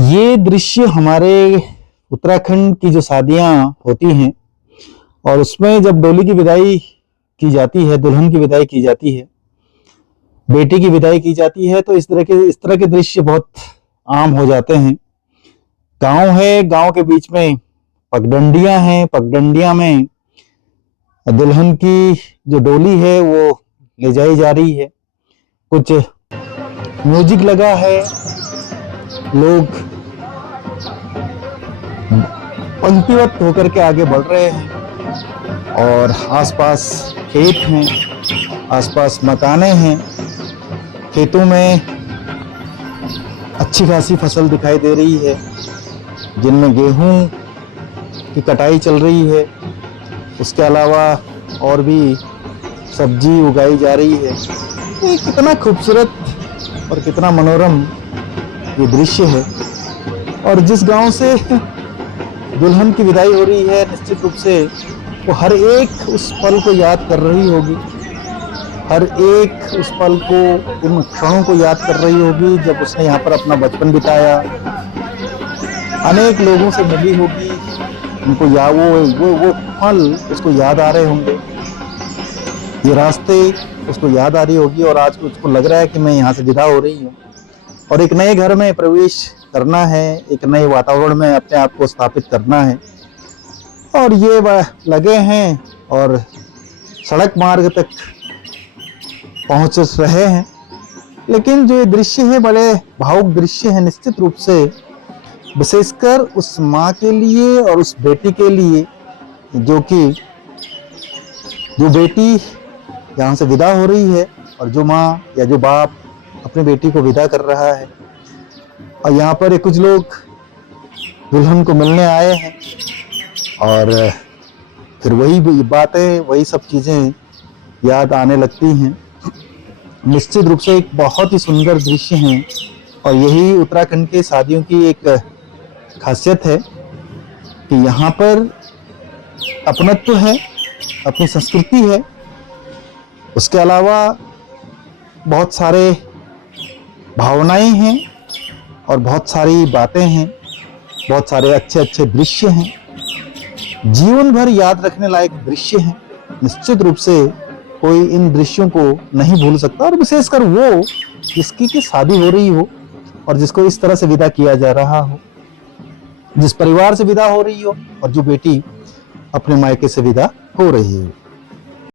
ये दृश्य हमारे उत्तराखंड की जो शादियां होती हैं और उसमें जब डोली की विदाई की जाती है, दुल्हन की विदाई की जाती है, बेटी की विदाई की जाती है, तो इस तरह के दृश्य बहुत आम हो जाते हैं। गांव है, गांव के बीच में पगडंडियां हैं, पगडंडियां में दुल्हन की जो डोली है वो ले जाई जा रही है। कुछ म्यूजिक लगा है, लोग पंक्तिबद्ध होकर के आगे बढ़ रहे हैं और आसपास खेत हैं, आसपास मकाने हैं। खेतों में अच्छी खासी फसल दिखाई दे रही है, जिनमें गेहूं की कटाई चल रही है। उसके अलावा और भी सब्जी उगाई जा रही है। ये कितना खूबसूरत और कितना मनोरम ये दृश्य है। और जिस गांव से दुल्हन की विदाई हो रही है, निश्चित रूप से वो हर एक उस पल को याद कर रही होगी, हर एक उस पल को, उन क्षणों को याद कर रही होगी जब उसने यहाँ पर अपना बचपन बिताया। अनेक लोगों से मिली होगी, उनको वो पल उसको याद आ रहे होंगे, ये रास्ते उसको याद आ रही होगी। और आज उसको लग रहा है कि मैं यहाँ से विदा हो रही हूँ और एक नए घर में प्रवेश करना है, एक नए वातावरण में अपने आप को स्थापित करना है। और ये लगे हैं और सड़क मार्ग तक पहुंच रहे हैं। लेकिन जो ये दृश्य है, बड़े भावुक दृश्य है निश्चित रूप से, विशेषकर उस माँ के लिए और उस बेटी के लिए, जो बेटी यहाँ से विदा हो रही है और जो माँ या जो बाप अपनी बेटी को विदा कर रहा है। और यहाँ पर कुछ लोग दुल्हन को मिलने आए हैं और फिर वही बातें, वही सब चीजें याद आने लगती हैं। निश्चित रूप से एक बहुत ही सुंदर दृश्य है और यही उत्तराखंड के शादियों की एक खासियत है कि यहाँ पर अपनत्व है, अपनी संस्कृति है। उसके अलावा बहुत सारे भावनाएं हैं और बहुत सारी बातें हैं, बहुत सारे अच्छे अच्छे दृश्य हैं, जीवन भर याद रखने लायक दृश्य हैं। निश्चित रूप से कोई इन दृश्यों को नहीं भूल सकता, और विशेषकर वो जिसकी की शादी हो रही हो और जिसको इस तरह से विदा किया जा रहा हो, जिस परिवार से विदा हो रही हो और जो बेटी अपने मायके से विदा हो रही हो।